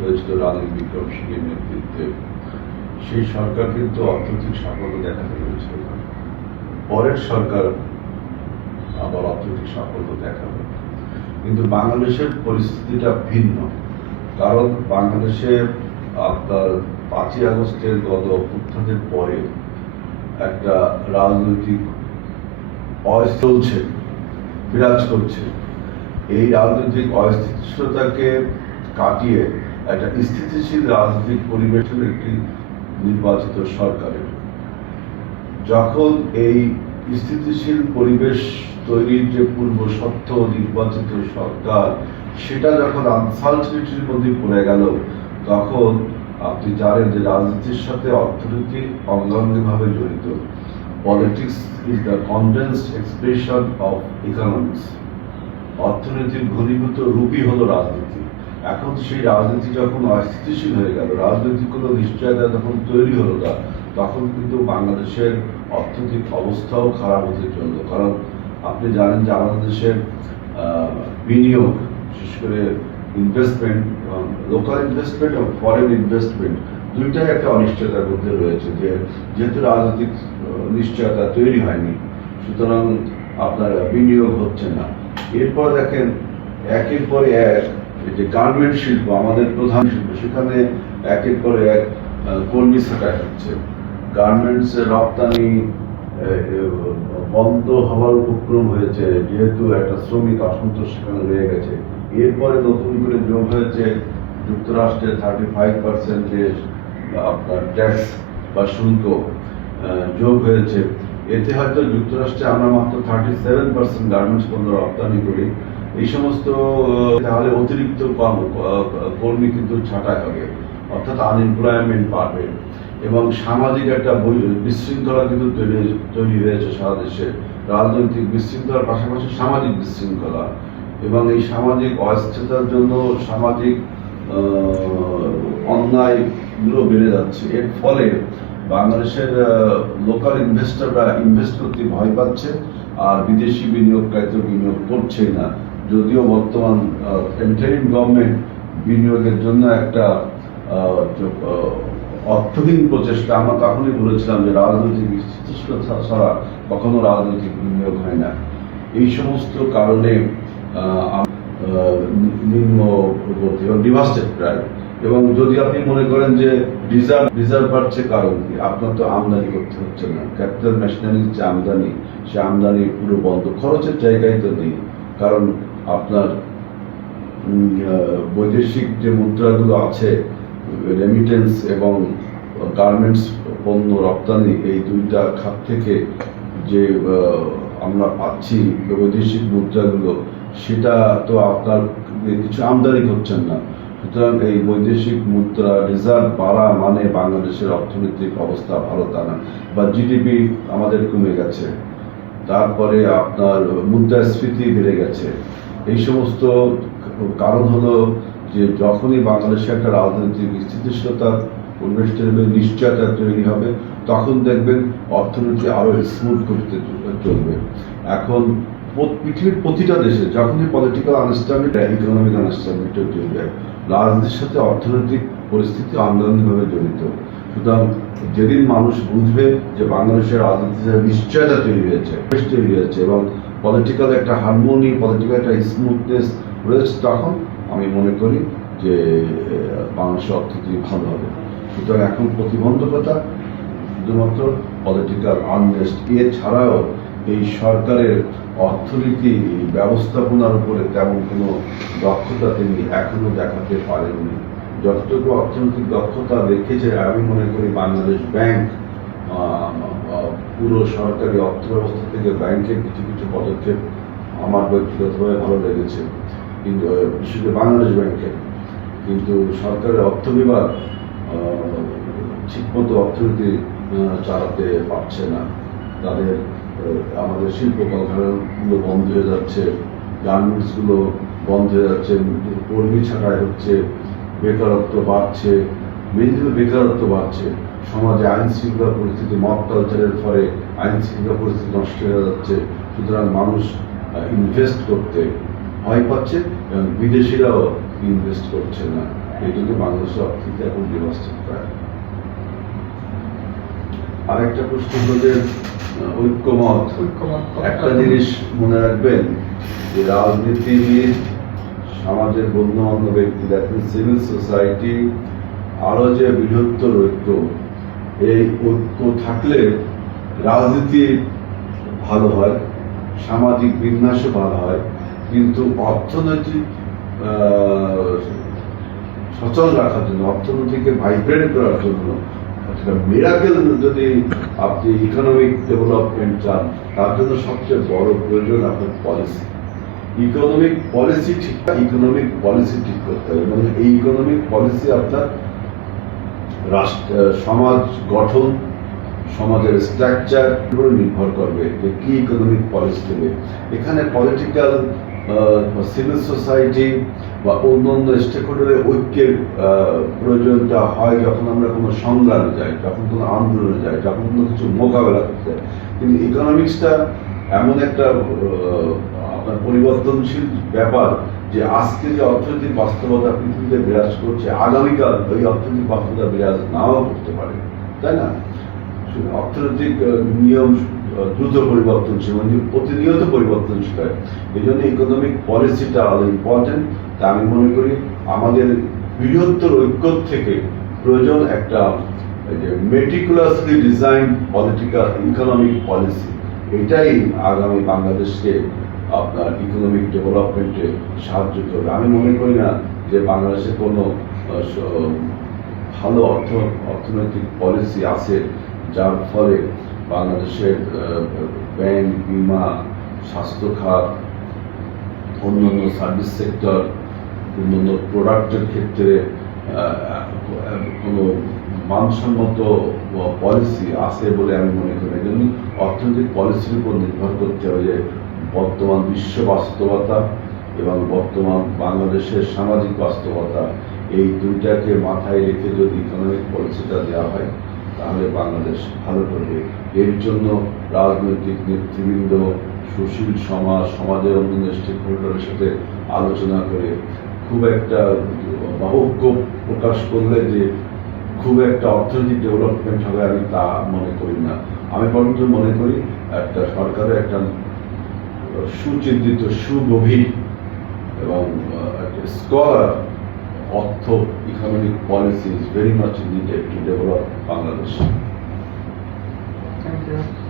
হয়েছিল রানিল বিক্রমসিংহের নেতৃত্বে। সেই সরকার কিন্তু অর্থনৈতিক সাফল্য দেখাতে পেরেছিল না। পরের সরকার আবার অর্থনৈতিক সাফল্য দেখাবে, কিন্তু বাংলাদেশের পরিস্থিতিটা ভিন্ন। কারণ বাংলাদেশে আপনার 5ই আগস্টের গত অভ্যুত্থানের পরে একটা রাজনৈতিক চলছে, বিরাজ করছে। এই রাজনৈতিক অস্থিতিশীলতাকে কাটিয়ে একটা স্থিতিশীল রাজনৈতিক পরিবেশের একটি নির্বাচিত সরকারের, যখন এই স্থিতিশীল পরিবেশ তৈরির যে পূর্ব শর্ত নির্বাচিত সরকার, সেটা যখন আনসার্টেনিটির মধ্যে পড়ে গেল, তখন আপনি জানেন যে রাজনীতির সাথে অর্থনীতি অঙ্গাঙ্গিভাবে জড়িত। Politics is the condensed expression of economics. অর্থনীতির ঘনীভূত রূপই হলো রাজনীতি। এখন সেই রাজনীতি যখন অস্থিতিশীল হয়ে গেল, রাজনৈতিক কোনো নিশ্চয়তা যখন তৈরি হলো না, তখন কিন্তু বাংলাদেশের অর্থনৈতিক অবস্থাও খারাপ হতে চলল। কারণ আপনি জানেন যে আমাদের দেশের বিনিয়োগ, বিশেষ করে ইনভেস্টমেন্ট, লোকাল ইনভেস্টমেন্ট এবং ফরেন ইনভেস্টমেন্ট, দুইটাই একটা অনিশ্চয়তার মধ্যে রয়েছে। যেহেতু রাজনৈতিক নিশ্চয়তা তৈরি হয়নি, সুতরাং আপনার বিনিয়োগ হচ্ছে না। এরপর দেখেন একের পর এক যে গার্মেন্ট শিল্প, আমাদের প্রধান শিল্প, সেখানে একের পর এক কর্মী ছাঁটাই হচ্ছে। গার্মেন্টস রপ্তানি বন্ধ হওয়ার উপক্রম হয়েছে, যেহেতু একটা শ্রমিক অসন্তোষ সেখানে রয়ে গেছে। এরপরে নতুন করে যোগ হয়েছে যুক্তরাষ্ট্রের 35% আপনার ট্যাক্স বা শুল্ক যোগ হয়েছে। এতে হয়তো যুক্তরাষ্ট্রে আমরা মাত্র 37% গার্মেন্টস পণ্য রপ্তানি করি। এই সমস্ত তাহলে অতিরিক্ত কর্মী কিন্তু ছাঁটাই হবে, অর্থাৎ আনএমপ্লয়মেন্ট বাড়বে এবং সামাজিক একটা বিশৃঙ্খলা কিন্তু তৈরি হয়েছে সারা দেশে। রাজনৈতিক বিশৃঙ্খলার পাশাপাশি সামাজিক বিশৃঙ্খলা, এবং এই সামাজিক অস্থিরতার জন্য সামাজিক অন্যায়গুলো বেড়ে যাচ্ছে। এর ফলে বাংলাদেশের লোকাল ইনভেস্টররা ইনভেস্ট করতে ভয় পাচ্ছে, আর বিদেশি বিনিয়োগকারী বিনিয়োগ করছেই না। যদিও বর্তমান ইন্টারিম গভর্নমেন্ট বিনিয়োগের জন্য একটা অর্থহীন প্রচেষ্টা, আমরা তখনই বলেছিলাম যে রাজনৈতিক স্থিতিশীলতা ছাড়া কখনো রাজনৈতিক বিনিয়োগ হয় না। এই সমস্ত কারণে নিম্নবর্তী এবং ডিভাস্টেড প্রায়। এবং যদি আপনি মনে করেন যে রিজার্ভ বাড়ছে, কারণ কি? আপনার তো আমদানি করতে হচ্ছে না। ক্যাপিটাল মেশিনারির যে আমদানি, সে আমদানি পুরো বন্ধ, খরচের জায়গায় তো নেই। কারণ আপনার বৈদেশিক যে মুদ্রাগুলো আছে, রেমিটেন্স এবং গার্মেন্টস পণ্য রপ্তানি, এই দুইটা খাত থেকে যে আমরা পাচ্ছি বৈদেশিক মুদ্রাগুলো, সেটা তো আপনার কিছু আমদানি করছেন না। সুতরাং এই বৈদেশিক মুদ্রা রিজার্ভ বাড়া মানে বাংলাদেশের অর্থনৈতিক অবস্থা ভালো তা না, বা জিডিপি আমাদের কমে গেছে, তারপরে আপনার মুদ্রাস্ফীতি বেড়ে গেছে। এই সমস্ত কারণ হলো যে যখনই বাংলাদেশে একটা রাজনৈতিক স্থিতিশীলতার পরিবেশ তৈরি, নিশ্চয়তা তৈরি হবে, তখন দেখবেন অর্থনীতি আরো স্মুথ করতে চলবে। এখন পৃথিবীর প্রতিটা দেশে যখনই পলিটিক্যাল আনস্টেবিলিটি, ইকোনমিক আনস্টেবিলিটি তৈরি হয়, রাজনীতির সাথে অর্থনৈতিক পরিস্থিতি আন্দোলনিকভাবে জড়িত। সুতরাং যেদিন মানুষ বুঝবে যে বাংলাদেশের রাজনীতিতে নিশ্চয়তা তৈরি হয়েছে এবং পলিটিক্যাল একটা হারমোনি, পলিটিক্যাল একটা স্মুথনেস রয়েছে, তখন আমি মনে করি যে বাংলাদেশের অর্থনীতি ভালো হবে। সুতরাং এখন প্রতিবন্ধকতা শুধুমাত্র পলিটিক্যাল আনরেস্ট। এছাড়াও এই সরকারের অর্থনীতি ব্যবস্থাপনার উপরে তেমন কোনো দক্ষতা তিনি এখনো দেখাতে পারেননি। যতটুকু অর্থনৈতিক দক্ষতা দেখেছে, আমি মনে করি বাংলাদেশ ব্যাংক, পুরো সরকারি অর্থ ব্যবস্থা থেকে ব্যাংকের কিছু কিছু পদক্ষেপ আমার ব্যক্তিগতভাবে ভালো লেগেছে, কিন্তু বিশেষ করে বাংলাদেশ ব্যাংকের। কিন্তু সরকারের অর্থ বিভাগ ঠিকমতো অর্থনীতি চালাতে পারছে না। তাদের আমাদের শিল্প কলকারখানাগুলো বন্ধ হয়ে যাচ্ছে, গার্মেন্টসগুলো বন্ধ হয়ে যাচ্ছে, কর্মী ছাঁটাই হচ্ছে, বেকারত্ব বাড়ছে, মেয়েদের বেকারত্ব বাড়ছে, সমাজে আইন শৃঙ্খলা পরিস্থিতি, মব কালচারের ফলে আইন শৃঙ্খলা পরিস্থিতি নষ্ট হয়ে যাচ্ছে। সুতরাং মানুষ ইনভেস্ট করতে ভয় পাচ্ছে এবং বিদেশিরাও ইনভেস্ট করছে না। এই জন্য বাংলাদেশের অর্থনীতি এখন ডিভাস্টেড প্রায়। আরেকটা প্রশ্ন হলো যে ঐক্যমত। একটা জিনিস মনে রাখবেন যে রাজনীতিবিদ, সমাজের গণ্যমান্য ব্যক্তি, সিভিল সোসাইটি, আরো যে বৃহত্তর ঐক্য, এই ঐক্য থাকলে রাজনীতি ভালো হয়, সামাজিক বিন্যাসও ভালো হয়, কিন্তু অর্থনৈতিক সচল রাখার জন্য, অর্থনীতিকে ভাইব্রেন্ট করার জন্য, মিরাকেল যদি আপনি ইকোনমিক ডেভেলপমেন্ট চান, তার জন্য সবচেয়ে বড় প্রয়োজন আপনার পলিসি। ইকোনমিক পলিসি ঠিক করতে হবে, এবং এই ইকোনমিক পলিসি আপনার রাষ্ট্র, সমাজ গঠন, সমাজের স্ট্রাকচার উপর নির্ভর করবে যে কি ইকোনমিক পলিসি দেবে। এখানে পলিটিক্যাল, সিভিল সোসাইটি বা অন্যান্য স্টেক হোল্ডারের ঐক্যের প্রয়োজনটা হয় যখন আমরা কোনো সংগ্রামে যাই, যখন কোনো আন্দোলনে যাই, যখন কোনো কিছু মোকাবেলা করতে যাই। কিন্তু ইকোনমিক্সটা এমন একটা আপনার পরিবর্তনশীল ব্যাপার যে আজকে যে অর্থনৈতিক বাস্তবতা পৃথিবীতে বিরাজ করছে, আগামীকাল ওই অর্থনৈতিক বাস্তবতা বিরাজ নাও করতে পারে, তাই না? অর্থনৈতিক নিয়ম দ্রুত পরিবর্তনশীল, মানে প্রতিনিয়ত পরিবর্তনশীল হয়। এই জন্য ইকোনমিক পলিসিটা আরো ইম্পর্টেন্ট। তা আমি মনে করি আমাদের বৃহত্তর ঐক্য থেকে প্রয়োজন একটা meticulously design political economic policy. এটাই আগামী বাংলাদেশকে আপনার ইকোনমিক ডেভেলপমেন্টে সাহায্য করবে। আমি মনে করি না যে বাংলাদেশে কোনো ভালো অর্থনৈতিক পলিসি আছে যার ফলে বাংলাদেশের ব্যাংক, বিমা, স্বাস্থ্য খাত, অন্যান্য সার্ভিস সেক্টর, অন্যান্য প্রোডাক্টের ক্ষেত্রে কোনো মানসম্মত পলিসি আছে বলে আমি মনে করি। এই জন্য অর্থনৈতিক পলিসির উপর নির্ভর করতে হবে যে বর্তমান বিশ্ব বাস্তবতা এবং বর্তমান বাংলাদেশের সামাজিক বাস্তবতা, এই দুইটাকে মাথায় রেখে যদি ইকোনমিক পলিসিটা দেওয়া হয় তাহলে বাংলাদেশ ভালো করবে। এর জন্য রাজনৈতিক নেতৃবৃন্দ, সুশীল সমাজ, সমাজের অন্যান্য স্টেক হোল্ডারের সাথে আলোচনা করে খুব একটা ঐক্য প্রকাশ করলে যে খুব একটা অর্থনৈতিক ডেভেলপমেন্ট হবে আমি তা মনে করি না। আমি বরঞ্চ মনে করি একটা সরকারের একটা সুচিন্তিত, সুগভীর এবং একটা স্কলার অর্থ economic policy is very much needed to develop Bangladesh. Thank you.